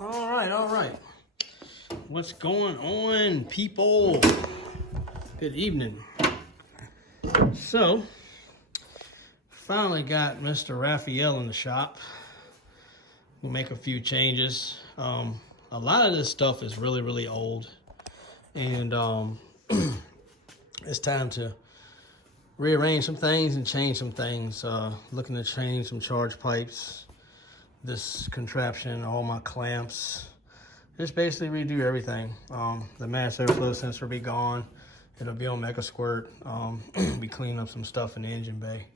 All right. What's going on, people? Good evening. So, finally got Mr. Raphael in the shop. We'll make a few changes. A lot of this stuff is really old, and it's time to rearrange some things and change some things. Looking to change some charge pipes, this contraption, all my clamps. Just basically redo everything. The mass airflow sensor will be gone. It'll be on Mega Squirt. Be cleaning up some stuff in the engine bay.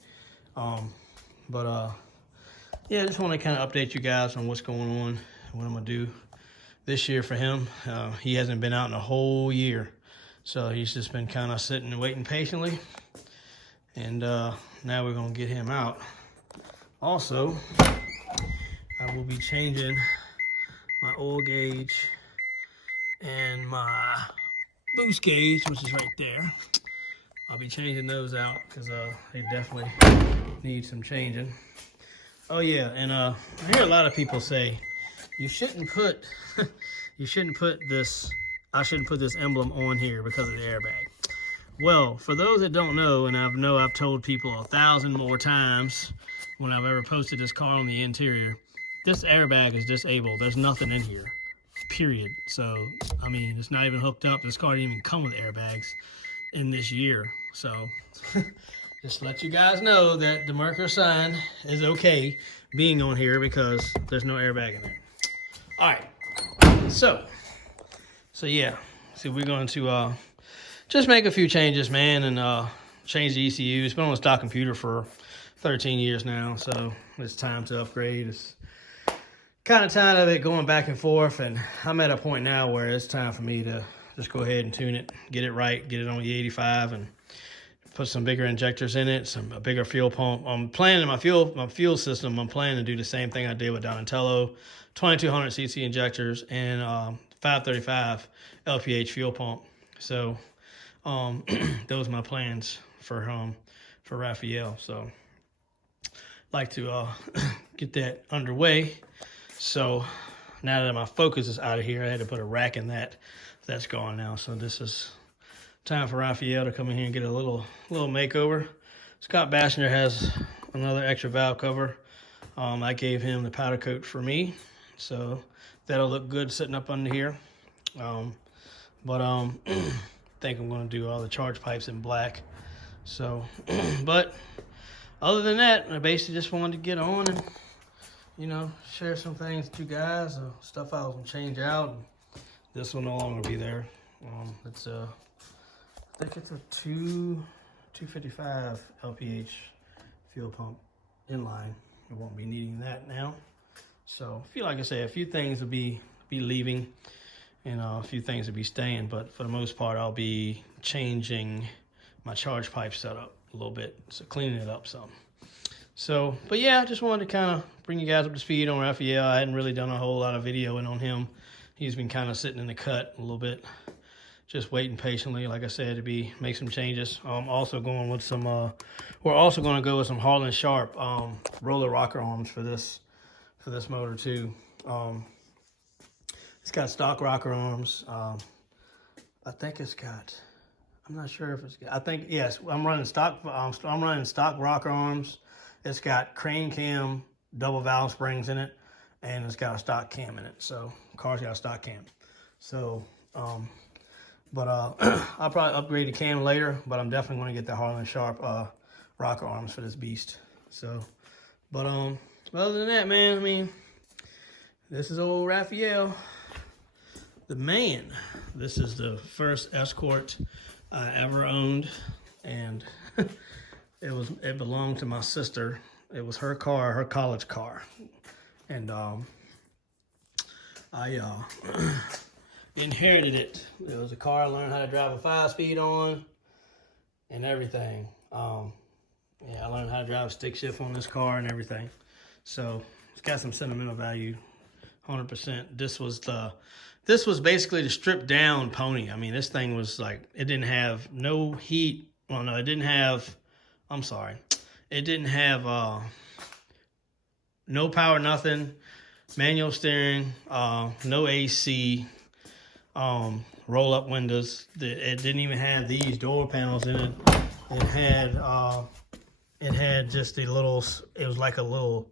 Yeah, I just want to kind of update you guys on what's going on, what I'm gonna do this year for him. He hasn't been out in a whole year, so he's just been kind of sitting and waiting patiently. And now we're gonna get him out. Also, I will be changing my oil gauge and my boost gauge, which is right there. I'll be changing those out because they definitely need some changing. Oh yeah, and I hear a lot of people say you shouldn't put this. I shouldn't put this emblem on here because of the airbag. Well, for those that don't know, and I've told people 1,000 more times when I've ever posted this car on the interior, this airbag is disabled. There's nothing in here, period. So, I mean, it's not even hooked up. This car didn't even come with airbags in this year. So, just let you guys know that the Mercury sign is okay being on here because there's no airbag in there. All right, so yeah. So we're going to just make a few changes, man, and change the ECU. It's been on a stock computer for 13 years now, so it's time to upgrade. It's kind of tired of it going back and forth, and I'm at a point now where it's time for me to just go ahead and tune it, get it right, get it on E85, and put some bigger injectors in it, a bigger fuel pump. I'm planning my fuel system. I'm planning to do the same thing I did with Donatello, 2200 cc injectors and 535 LPH fuel pump. So those are my plans for Raphael. So like to get that underway. So now that my Focus is out of here, I had to put a rack in that. That's gone now. So this is time for Raphael to come in here and get a little makeover. Scott Bassinger has another extra valve cover. I gave him the powder coat for me, so that'll look good sitting up under here. I think I'm going to do all the charge pipes in black. So, but other than that, I basically just wanted to get on and, you know, share some things with you guys. Stuff I was going to change out. This will no longer be there. It's I think it's a 255 LPH fuel pump inline. I won't be needing that now. So I feel like I said, a few things will be leaving and a few things will be staying, but for the most part, I'll be changing my charge pipe setup a little bit, so cleaning it up some. So, but yeah, I just wanted to kind of bring you guys up to speed on Raphael. I hadn't really done a whole lot of videoing on him. He's been kind of sitting in the cut a little bit, just waiting patiently, like I said, to make some changes. Also going with some, we're also going to go with some Harlan Sharp roller rocker arms for this motor too. It's got stock rocker arms. I think it's got, I'm not sure if it's got, I think, yes, I'm running stock rocker arms. It's got crane cam, double valve springs in it, and it's got a stock cam in it. So car's got a stock cam. So, I'll probably upgrade the cam later, but I'm definitely going to get the Harlan Sharp rocker arms for this beast. So, but other than that, man, I mean, this is old Raphael, the man. This is the first Escort I ever owned, and it belonged to my sister. It was her car, her college car, and I inherited it. It was a car I learned how to drive a 5-speed on and everything. Yeah, I learned how to drive a stick shift on this car and everything. So it's got some sentimental value, 100%. This was basically the stripped down pony. I mean, this thing was like, it didn't have no heat. Well, no, it didn't have, I'm sorry. It didn't have no power, nothing. manual steering, no AC, roll-up windows. It didn't even have these door panels in it. It had just a little, it was like a little,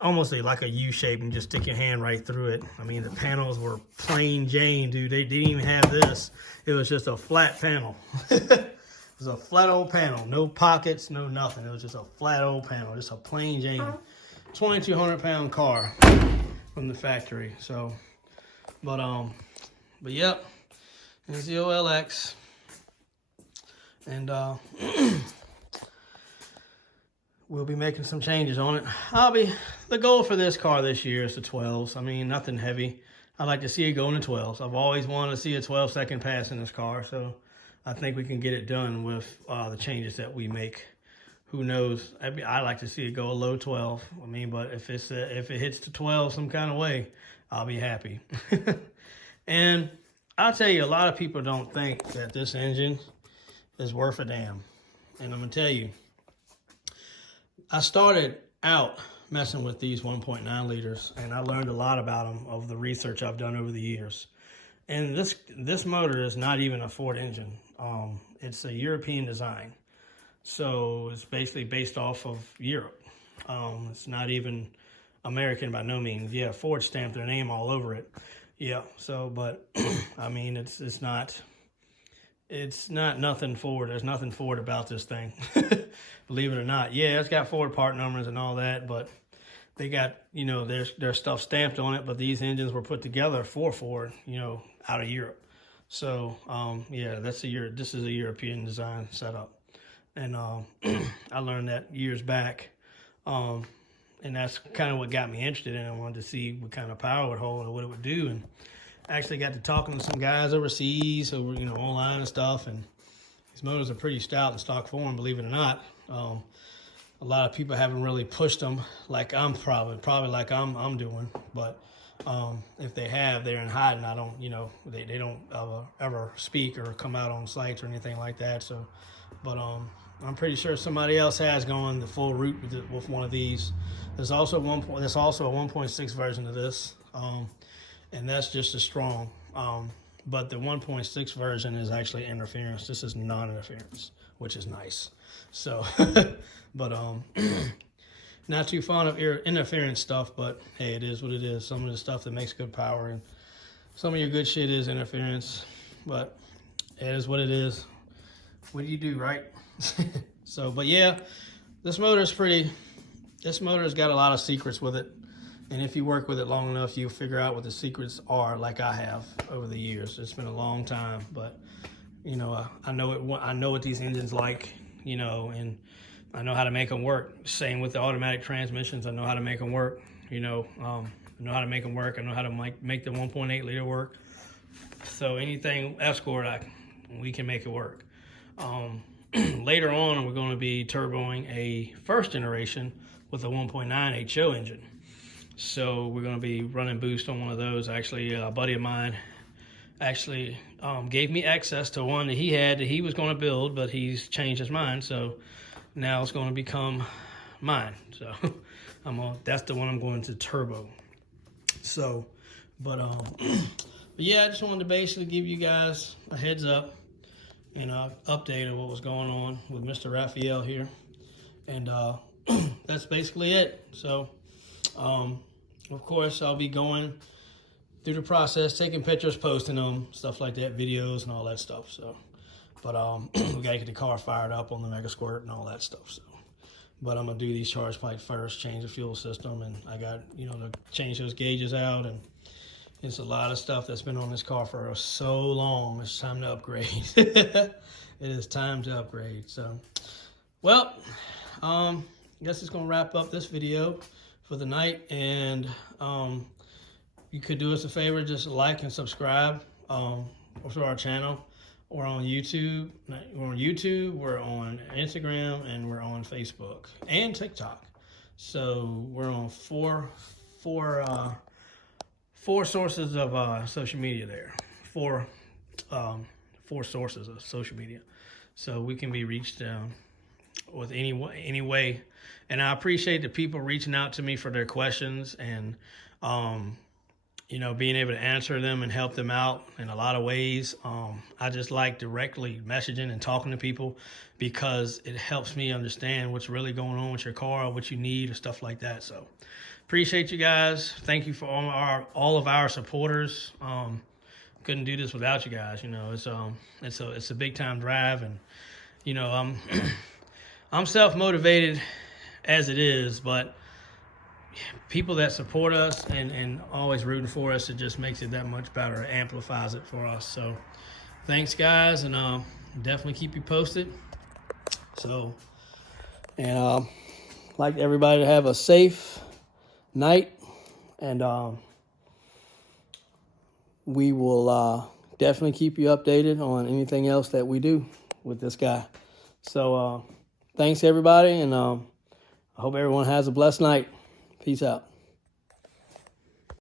almost like a U shape, and just stick your hand right through it. I mean, the panels were plain Jane, dude. They didn't even have this. It was just a flat panel. It was a flat old panel. No pockets, no nothing. It was just a flat old panel. Just a plain Jane 2,200-pound car from the factory. So, but yep. There's the OLX. And we'll be making some changes on it. The goal for this car this year is the 12s. I mean, nothing heavy. I'd like to see it go in the 12s. I've always wanted to see a 12-second pass in this car, so I think we can get it done with the changes that we make. Who knows? I'd like to see it go a low 12. I mean, but if it hits the 12 some kind of way, I'll be happy. And I'll tell you, a lot of people don't think that this engine is worth a damn. And I'm going to tell you, I started out messing with these 1.9 liters, and I learned a lot about them of the research I've done over the years. And this motor is not even a Ford engine. It's a European design. So it's basically based off of Europe. It's not even American by no means. Yeah, Ford stamped their name all over it. Yeah, so, but, I mean, it's not nothing Ford. There's nothing Ford about this thing, believe it or not. Yeah, it's got Ford part numbers and all that, but they got, you know, their stuff stamped on it, but these engines were put together for Ford, you know, out of Europe. So, yeah, this is a European design setup. And I learned that years back. And that's kind of what got me interested in it. I wanted to see what kind of power it would hold and what it would do. And actually got to talking to some guys overseas, over, you know, online and stuff. And these motors are pretty stout in stock form, believe it or not. A lot of people haven't really pushed them like I'm probably like I'm doing. But if they have, they're in hiding. I don't, you know, they don't ever speak or come out on sites or anything like that. So, but I'm pretty sure somebody else has gone the full route with one of these. There's also a 1.6 version of this, and that's just as strong. But the 1.6 version is actually interference. This is non-interference, which is nice. So, but not too fond of interference stuff. But hey, it is what it is. Some of the stuff that makes good power, and some of your good shit is interference. But it is what it is. What do you do, right? So, but yeah, this motor's got a lot of secrets with it. And if you work with it long enough, you'll figure out what the secrets are, like I have over the years. It's been a long time, but you know, I know what these engines like, you know, and I know how to make them work. Same with the automatic transmissions. I know how to make them work, you know. I know how to make them work. I know how to make the 1.8 liter work. So anything Escort, we can make it work. Later on, we're going to be turboing a first generation with a 1.9 HO engine. So we're going to be running boost on one of those. Actually, a buddy of mine actually gave me access to one that he had that he was going to build, but he's changed his mind. So now it's going to become mine. So that's the one I'm going to turbo. So, but yeah, I just wanted to basically give you guys a heads up and an update of what was going on with Mr. Raphael here. And that's basically it. So, of course, I'll be going through the process, taking pictures, posting them, stuff like that, videos and all that stuff. So, but we gotta get the car fired up on the Mega Squirt and all that stuff. So, but I'm gonna do these charge pipes first, change the fuel system, and I got, you know, to change those gauges out. And it's a lot of stuff that's been on this car for so long. It's time to upgrade. It is time to upgrade. So, well, I guess it's gonna wrap up this video for the night. And you could do us a favor, just like and subscribe to our channel. We're on YouTube. We're on Instagram, and we're on Facebook and TikTok. So we're on four sources of social media there. Four sources of social media. So we can be reached with any way. And I appreciate the people reaching out to me for their questions and, you know, being able to answer them and help them out in a lot of ways. I just like directly messaging and talking to people because it helps me understand what's really going on with your car or what you need or stuff like that. So appreciate you guys. Thank you for all of our supporters. Couldn't do this without you guys. You know, it's a big time drive, and you know, I'm self-motivated as it is, but people that support us and always rooting for us, it just makes it that much better. It amplifies it for us. So thanks, guys, and definitely keep you posted. So, and like everybody to have a safe night, and we will definitely keep you updated on anything else that we do with this guy. So thanks, everybody, and I hope everyone has a blessed night. Peace out.